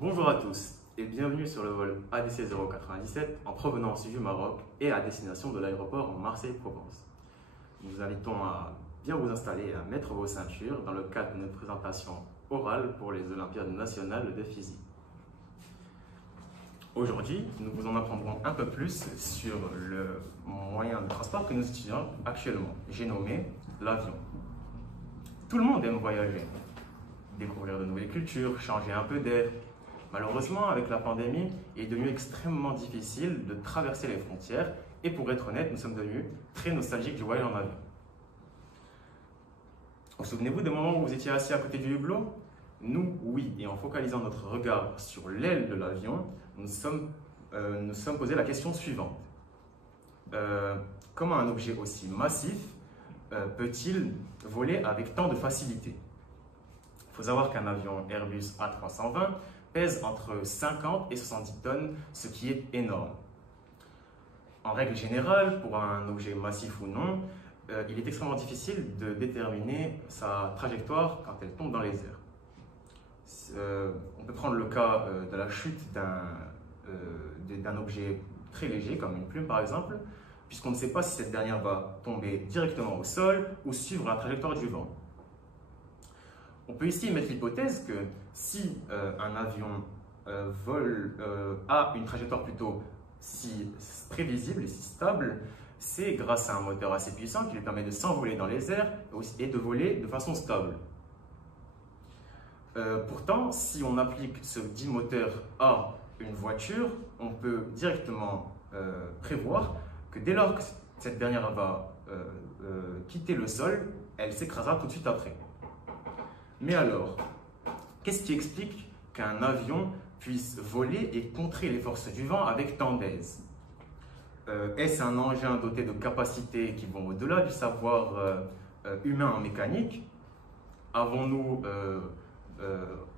Bonjour à tous et bienvenue sur le vol ADC 097 en provenance du Maroc et à destination de l'aéroport Marseille-Provence. Nous vous invitons à bien vous installer et à mettre vos ceintures dans le cadre d'une présentation orale pour les Olympiades nationales de physique. Aujourd'hui, nous vous en apprendrons un peu plus sur le moyen de transport que nous utilisons actuellement. J'ai nommé l'avion. Tout le monde aime voyager, découvrir de nouvelles cultures, changer un peu d'air. Malheureusement, avec la pandémie, il est devenu extrêmement difficile de traverser les frontières et pour être honnête, nous sommes devenus très nostalgiques du voyage en avion. Vous souvenez-vous des moments où vous étiez assis à côté du hublot? Nous, oui, et en focalisant notre regard sur l'aile de l'avion, nous sommes posé la question suivante. Comment un objet aussi massif peut-il voler avec tant de facilité? Il faut savoir qu'un avion Airbus A320 pèse entre 50 et 70 tonnes, ce qui est énorme. En règle générale, pour un objet massif ou non, il est extrêmement difficile de déterminer sa trajectoire quand elle tombe dans les airs. On peut prendre le cas de la chute d'un objet très léger, comme une plume par exemple, puisqu'on ne sait pas si cette dernière va tomber directement au sol ou suivre la trajectoire du vent. On peut ici mettre l'hypothèse que si un avion a une trajectoire plutôt si prévisible et si stable, c'est grâce à un moteur assez puissant qui lui permet de s'envoler dans les airs et de voler de façon stable. Pourtant, si on applique ce dit moteur à une voiture, on peut directement prévoir que dès lors que cette dernière va quitter le sol, elle s'écrasera tout de suite après. Mais alors, qu'est-ce qui explique qu'un avion puisse voler et contrer les forces du vent avec tant d'aise? Est-ce un engin doté de capacités qui vont au-delà du savoir humain en mécanique? Avons-nous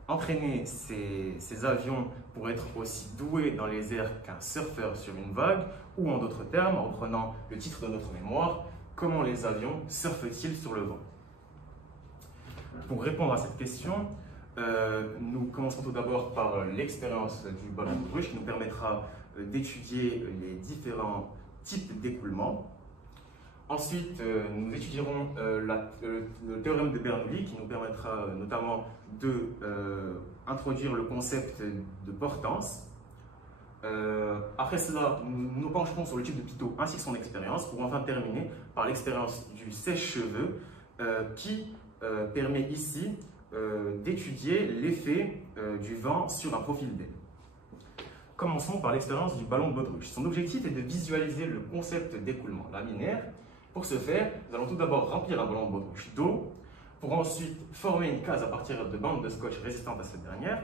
entraîné ces avions pour être aussi doués dans les airs qu'un surfeur sur une vague? Ou en d'autres termes, en reprenant le titre de notre mémoire, comment les avions surfent-ils sur le vent? Pour répondre à cette question, nous commencerons tout d'abord par l'expérience du ballon baudruche qui nous permettra d'étudier les différents types d'écoulement. Ensuite, nous étudierons le théorème de Bernoulli qui nous permettra notamment d'introduire le concept de portance. Après cela, nous nous pencherons sur le type de pitot ainsi que son expérience pour enfin terminer par l'expérience du sèche-cheveux qui permet ici d'étudier l'effet du vent sur un profil d'aile. Commençons par l'expérience du ballon de baudruche. Son objectif est de visualiser le concept d'écoulement laminaire. Pour ce faire, nous allons tout d'abord remplir un ballon de baudruche d'eau, pour ensuite former une case à partir de bandes de scotch résistantes à cette dernière,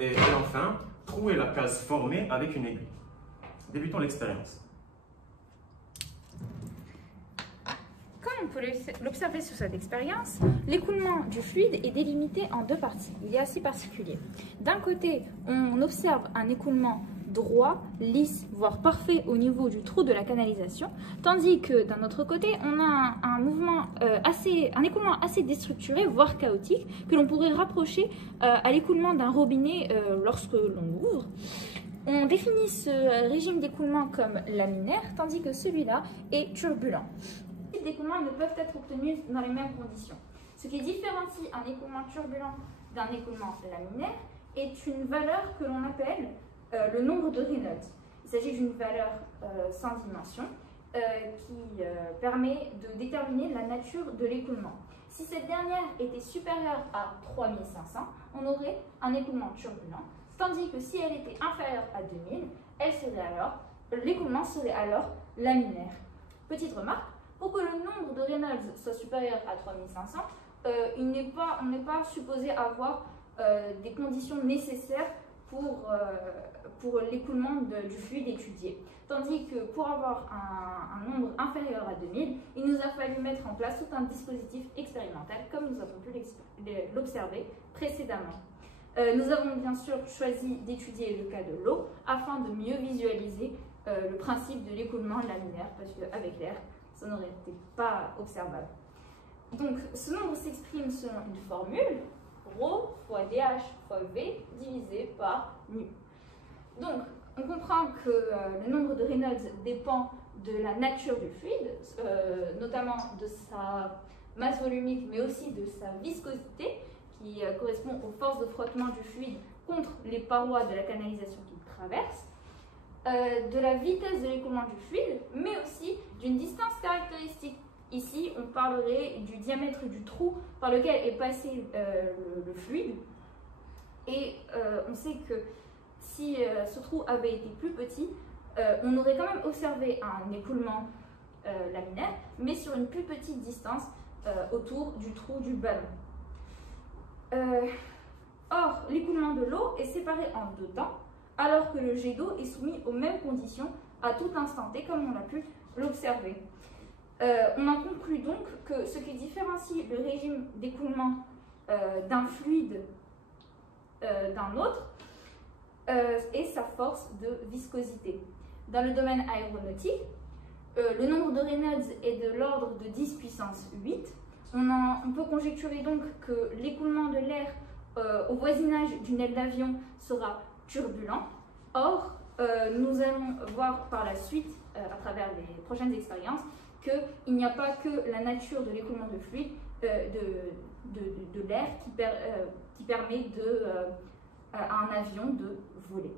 et enfin trouer la case formée avec une aiguille. Débutons l'expérience. On peut l'observer sur cette expérience, l'écoulement du fluide est délimité en deux parties. Il est assez particulier. D'un côté, on observe un écoulement droit, lisse, voire parfait au niveau du trou de la canalisation, tandis que d'un autre côté, on a un écoulement assez déstructuré, voire chaotique, que l'on pourrait rapprocher à l'écoulement d'un robinet lorsque l'on ouvre. On définit ce régime d'écoulement comme laminaire, tandis que celui-là est turbulent. Les types d'écoulement ne peuvent être obtenus dans les mêmes conditions. Ce qui différencie un écoulement turbulent d'un écoulement laminaire est une valeur que l'on appelle le nombre de Reynolds. Il s'agit d'une valeur sans dimension qui permet de déterminer la nature de l'écoulement. Si cette dernière était supérieure à 3500, on aurait un écoulement turbulent, tandis que si elle était inférieure à 2000, l'écoulement serait alors laminaire. Petite remarque, pour que le nombre de Reynolds soit supérieur à 3500, on n'est pas supposé avoir des conditions nécessaires pour l'écoulement du fluide étudié. Tandis que pour avoir un nombre inférieur à 2000, il nous a fallu mettre en place tout un dispositif expérimental, comme nous avons pu l'observer précédemment. Nous avons bien sûr choisi d'étudier le cas de l'eau afin de mieux visualiser le principe de l'écoulement laminaire, parce qu'avec l'air, ça n'aurait été pas observable. Donc, ce nombre s'exprime selon une formule, pour ρ fois dH fois V divisé par nu. Donc, on comprend que le nombre de Reynolds dépend de la nature du fluide, notamment de sa masse volumique, mais aussi de sa viscosité, qui correspond aux forces de frottement du fluide contre les parois de la canalisation qu'il traverse, de la vitesse de l'écoulement du fluide, mais aussi d'une distance caractéristique. Ici, on parlerait du diamètre du trou par lequel est passé le fluide. Et on sait que si ce trou avait été plus petit, on aurait quand même observé un écoulement laminaire, mais sur une plus petite distance autour du trou du ballon. Or, l'écoulement de l'eau est séparé en deux temps, alors que le jet d'eau est soumis aux mêmes conditions à tout instant T, comme on a pu l'observer. On en conclut donc que ce qui différencie le régime d'écoulement d'un fluide d'un autre est sa force de viscosité. Dans le domaine aéronautique, le nombre de Reynolds est de l'ordre de 10 puissance 8. On peut conjecturer donc que l'écoulement de l'air au voisinage d'une aile d'avion sera turbulent. Or, nous allons voir par la suite, à travers les prochaines expériences, qu'il n'y a pas que la nature de l'écoulement de fluide, de l'air qui permet à un avion de voler.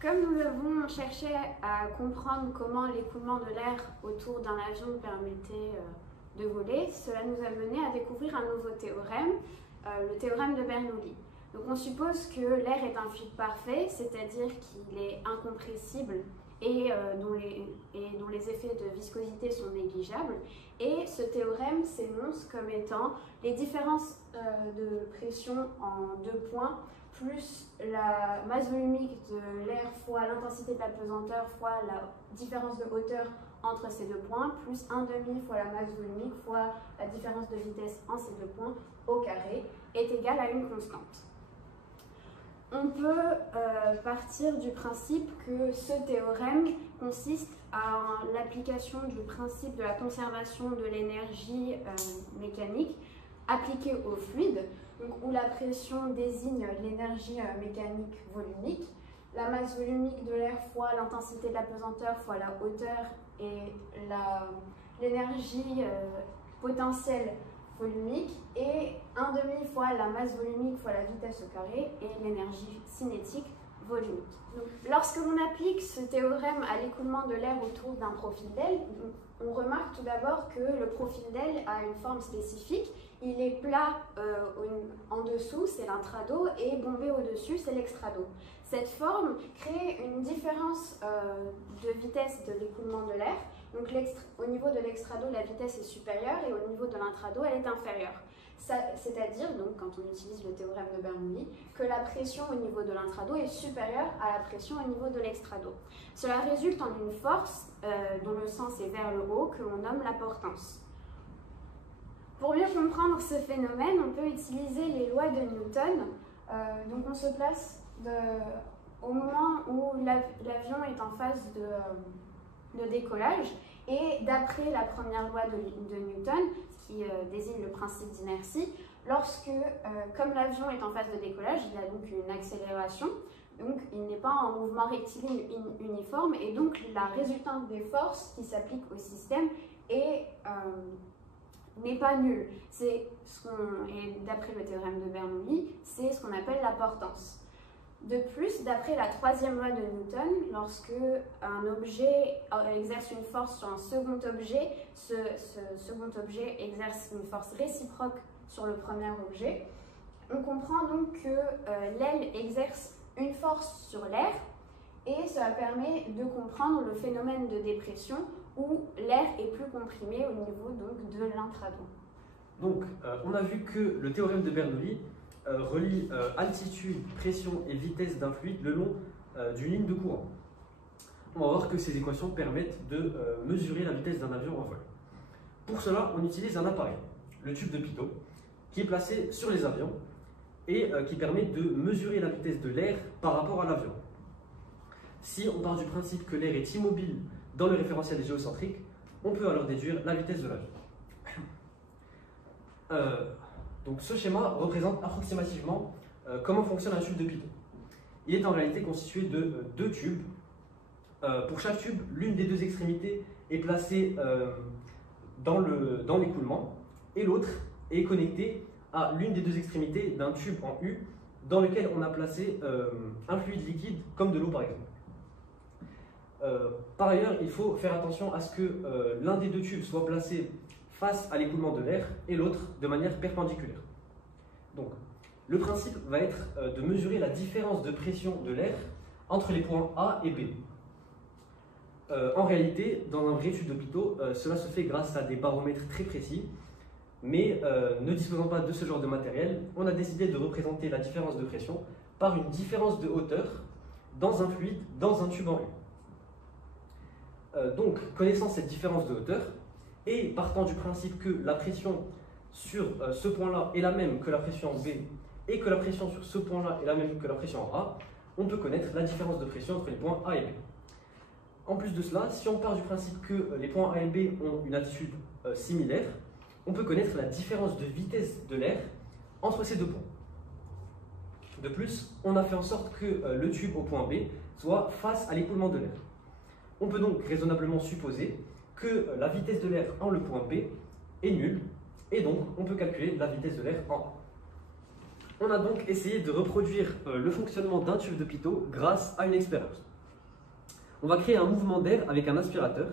Comme nous avons cherché à comprendre comment l'écoulement de l'air autour d'un avion permettait de voler, cela nous a mené à découvrir un nouveau théorème, le théorème de Bernoulli. Donc on suppose que l'air est un fluide parfait, c'est-à-dire qu'il est incompressible et dont les effets de viscosité sont négligeables. Et ce théorème s'énonce comme étant les différences de pression en deux points plus la masse volumique de l'air fois l'intensité de la pesanteur fois la différence de hauteur entre ces deux points, plus 1/2 fois la masse volumique fois la différence de vitesse en ces deux points au carré, est égal à une constante. On peut partir du principe que ce théorème consiste à l'application du principe de la conservation de l'énergie mécanique appliquée au fluide, donc où la pression désigne l'énergie mécanique volumique, la masse volumique de l'air fois l'intensité de la pesanteur fois la hauteur et l'énergie potentielle volumique, et 1/2 fois la masse volumique fois la vitesse au carré et l'énergie cinétique volumique. Donc, lorsque l'on applique ce théorème à l'écoulement de l'air autour d'un profil d'aile, on remarque tout d'abord que le profil d'aile a une forme spécifique. Il est plat en dessous, c'est l'intrado, et bombé au-dessus, c'est l'extrado. Cette forme crée une différence de vitesse de l'écoulement de l'air. Donc au niveau de l'extrado, la vitesse est supérieure et au niveau de l'intrado, elle est inférieure. C'est-à-dire, donc, quand on utilise le théorème de Bernoulli, que la pression au niveau de l'intrado est supérieure à la pression au niveau de l'extrado. Cela résulte en une force dont le sens est vers le haut, que l'on nomme la portance. Pour mieux comprendre ce phénomène, on peut utiliser les lois de Newton. Donc on se place au moment où l'avion est en phase de décollage, et d'après la première loi de Newton, qui désigne le principe d'inertie, comme l'avion est en phase de décollage, il a donc une accélération, donc il n'est pas en mouvement rectiligne uniforme, et donc la résultante des forces qui s'appliquent au système n'est pas nulle. Et d'après le théorème de Bernoulli, c'est ce qu'on appelle la portance. De plus, d'après la troisième loi de Newton, lorsque un objet exerce une force sur un second objet, ce second objet exerce une force réciproque sur le premier objet. On comprend donc que l'aile exerce une force sur l'air, et cela permet de comprendre le phénomène de dépression où l'air est plus comprimé au niveau donc, de l'intrado. Donc, on a vu que le théorème de Bernoulli relie altitude, pression et vitesse d'un fluide le long d'une ligne de courant. On va voir que ces équations permettent de mesurer la vitesse d'un avion en vol. Pour cela, on utilise un appareil, le tube de Pitot, qui est placé sur les avions et qui permet de mesurer la vitesse de l'air par rapport à l'avion. Si on part du principe que l'air est immobile dans le référentiel géocentrique, on peut alors déduire la vitesse de l'avion. Donc ce schéma représente approximativement comment fonctionne un tube de Pitot. Il est en réalité constitué de deux tubes. Pour chaque tube, l'une des deux extrémités est placée dans l'écoulement et l'autre est connectée à l'une des deux extrémités d'un tube en U dans lequel on a placé un fluide liquide comme de l'eau par exemple. Par ailleurs, il faut faire attention à ce que l'un des deux tubes soit placé face à l'écoulement de l'air et l'autre de manière perpendiculaire. Donc, le principe va être de mesurer la différence de pression de l'air entre les points A et B. En réalité, dans un vrai tube de Pitot, cela se fait grâce à des baromètres très précis, mais ne disposant pas de ce genre de matériel, on a décidé de représenter la différence de pression par une différence de hauteur dans un fluide, dans un tube en U. Donc, connaissant cette différence de hauteur, et partant du principe que la pression sur ce point-là est la même que la pression en B, et que la pression sur ce point-là est la même que la pression en A, on peut connaître la différence de pression entre les points A et B. En plus de cela, si on part du principe que les points A et B ont une attitude similaire, on peut connaître la différence de vitesse de l'air entre ces deux points. De plus, on a fait en sorte que le tube au point B soit face à l'écoulement de l'air. On peut donc raisonnablement supposer que la vitesse de l'air en le point B est nulle, et donc on peut calculer la vitesse de l'air en A. On a donc essayé de reproduire le fonctionnement d'un tube de Pitot grâce à une expérience. On va créer un mouvement d'air avec un aspirateur,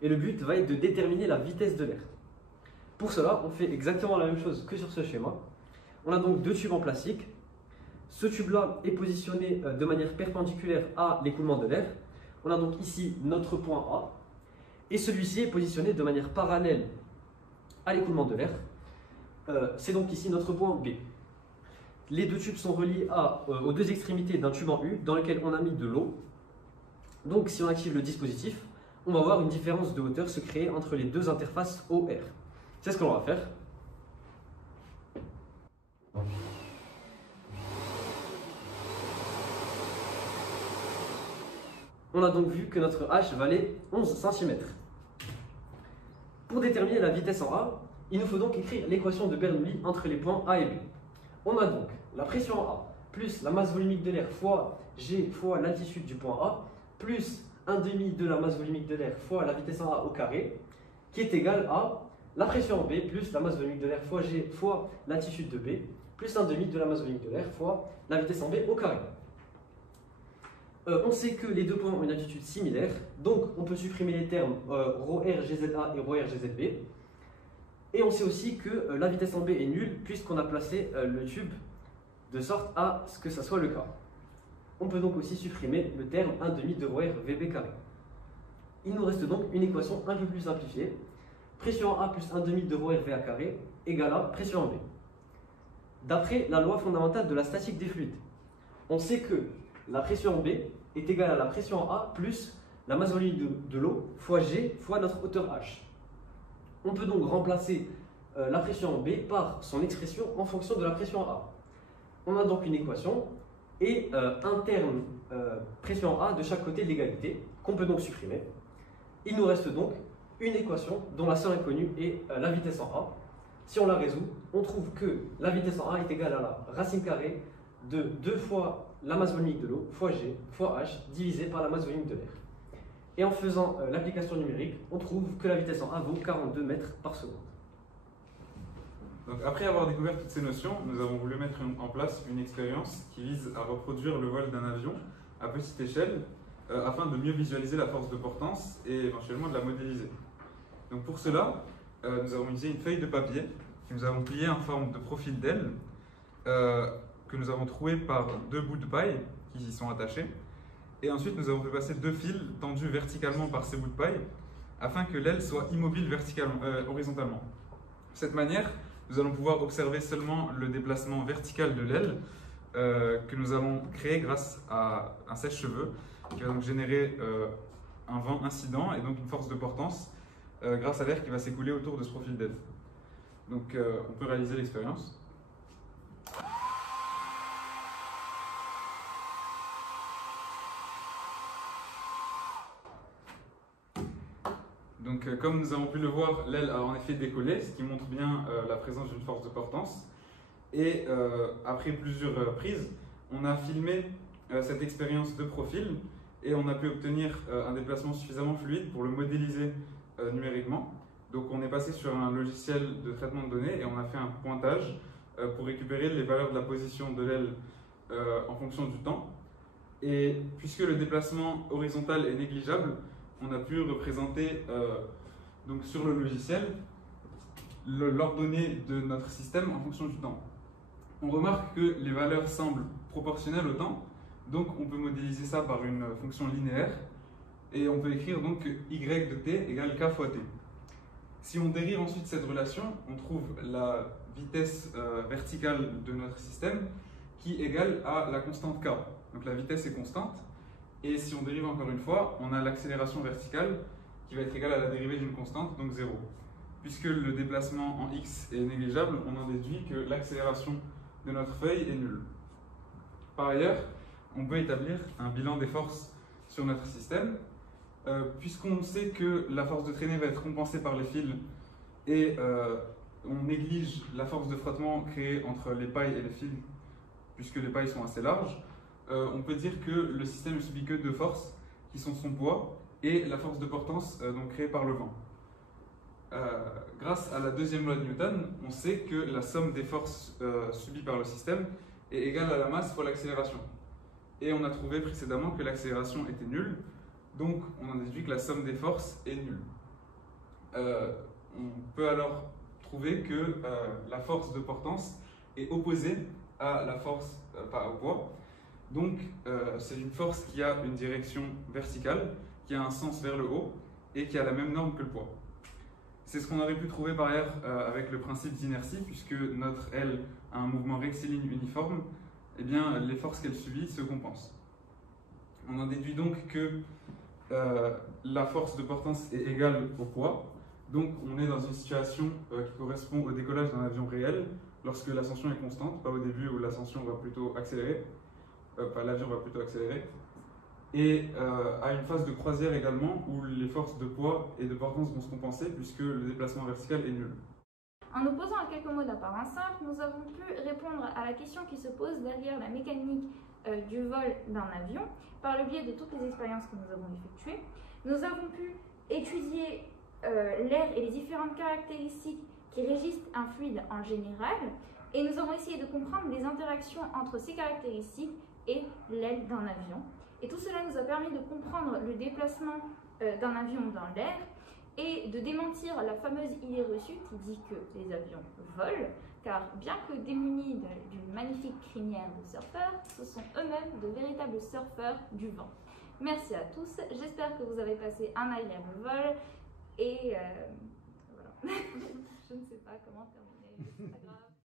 et le but va être de déterminer la vitesse de l'air. Pour cela, on fait exactement la même chose que sur ce schéma. On a donc deux tubes en plastique. Ce tube-là est positionné de manière perpendiculaire à l'écoulement de l'air. On a donc ici notre point A, et celui-ci est positionné de manière parallèle à l'écoulement de l'air. C'est donc ici notre point B. Les deux tubes sont reliés aux deux extrémités d'un tube en U dans lequel on a mis de l'eau. Donc si on active le dispositif, on va voir une différence de hauteur se créer entre les deux interfaces OR. C'est ce que l'on va faire. On a donc vu que notre H valait 11 cm. Pour déterminer la vitesse en A, il nous faut donc écrire l'équation de Bernoulli entre les points A et B. On a donc la pression en A plus la masse volumique de l'air fois G fois l'altitude du point A plus 1/2 de la masse volumique de l'air fois la vitesse en A au carré, qui est égal à la pression en B plus la masse volumique de l'air fois G fois l'altitude de B plus 1/2 de la masse volumique de l'air fois la vitesse en B au carré. On sait que les deux points ont une altitude similaire, donc on peut supprimer les termes ρr-gza et ρr-gzb. Et on sait aussi que la vitesse en B est nulle puisqu'on a placé le tube de sorte à ce que ça soit le cas. On peut donc aussi supprimer le terme 1/2 de ρr-vb carré. Il nous reste donc une équation un peu plus simplifiée. Pression en A plus 1/2 de ρr-va carré égale à pression en B. D'après la loi fondamentale de la statique des fluides, on sait que la pression en B est égale à la pression en A plus la masse volumique de l'eau fois G fois notre hauteur H. On peut donc remplacer la pression en B par son expression en fonction de la pression en A. On a donc une équation et un terme pression en A de chaque côté de l'égalité qu'on peut donc supprimer. Il nous reste donc une équation dont la seule inconnue est la vitesse en A. Si on la résout, on trouve que la vitesse en A est égale à la racine carrée de 2 fois la masse volumique de l'eau fois G fois H divisé par la masse volumique de l'air. Et en faisant l'application numérique, on trouve que la vitesse en A vaut 42 mètres par seconde. Donc, après avoir découvert toutes ces notions, nous avons voulu mettre en place une expérience qui vise à reproduire le vol d'un avion à petite échelle afin de mieux visualiser la force de portance et éventuellement de la modéliser. Donc pour cela, nous avons utilisé une feuille de papier que nous avons pliée en forme de profil d'aile que nous avons troué par 2 bouts de paille qui y sont attachés. Et ensuite, nous avons fait passer 2 fils tendus verticalement par ces bouts de paille afin que l'aile soit immobile horizontalement. De cette manière, nous allons pouvoir observer seulement le déplacement vertical de l'aile que nous allons créer grâce à un sèche-cheveux qui va donc générer un vent incident et donc une force de portance grâce à l'air qui va s'écouler autour de ce profil d'aile. Donc on peut réaliser l'expérience. Donc comme nous avons pu le voir, l'aile a en effet décollé, ce qui montre bien la présence d'une force de portance. Et après plusieurs prises, on a filmé cette expérience de profil et on a pu obtenir un déplacement suffisamment fluide pour le modéliser numériquement. Donc on est passé sur un logiciel de traitement de données et on a fait un pointage pour récupérer les valeurs de la position de l'aile en fonction du temps. Et puisque le déplacement horizontal est négligeable, on a pu représenter donc sur le logiciel l'ordonnée de notre système en fonction du temps. On remarque que les valeurs semblent proportionnelles au temps, donc on peut modéliser ça par une fonction linéaire et on peut écrire donc que y de t égale k fois t. Si on dérive ensuite cette relation, on trouve la vitesse verticale de notre système qui égale à la constante k. Donc la vitesse est constante. Et si on dérive encore une fois, on a l'accélération verticale qui va être égale à la dérivée d'une constante, donc 0. Puisque le déplacement en x est négligeable, on en déduit que l'accélération de notre feuille est nulle. Par ailleurs, on peut établir un bilan des forces sur notre système. Puisqu'on sait que la force de traînée va être compensée par les fils et on néglige la force de frottement créée entre les pailles et les fils, puisque les pailles sont assez larges, on peut dire que le système ne subit que deux forces, qui sont son poids et la force de portance donc créée par le vent. Grâce à la deuxième loi de Newton, on sait que la somme des forces subies par le système est égale à la masse fois l'accélération. Et on a trouvé précédemment que l'accélération était nulle, donc on en déduit que la somme des forces est nulle. On peut alors trouver que la force de portance est opposée à la force au poids. Donc c'est une force qui a une direction verticale, qui a un sens vers le haut et qui a la même norme que le poids. C'est ce qu'on aurait pu trouver par ailleurs avec le principe d'inertie, puisque notre aile a un mouvement rectiligne uniforme, eh bien les forces qu'elle subit se compensent. On en déduit donc que la force de portance est égale au poids. Donc on est dans une situation qui correspond au décollage d'un avion réel lorsque l'ascension est constante, pas au début où l'ascension va plutôt accélérer, l'avion va plutôt accélérer, et à une phase de croisière également où les forces de poids et de portance vont se compenser puisque le déplacement vertical est nul. En nous posant à quelques mots d'apparence simple, nous avons pu répondre à la question qui se pose derrière la mécanique du vol d'un avion par le biais de toutes les expériences que nous avons effectuées. Nous avons pu étudier l'air et les différentes caractéristiques qui régissent un fluide en général et nous avons essayé de comprendre les interactions entre ces caractéristiques et l'aile d'un avion. Et tout cela nous a permis de comprendre le déplacement d'un avion dans l'air et de démentir la fameuse idée reçue qui dit que les avions volent, car bien que démunis d'une magnifique crinière de surfeurs, ce sont eux-mêmes de véritables surfeurs du vent. Merci à tous, j'espère que vous avez passé un agréable vol et voilà. Je ne sais pas comment terminer, c'est pas grave.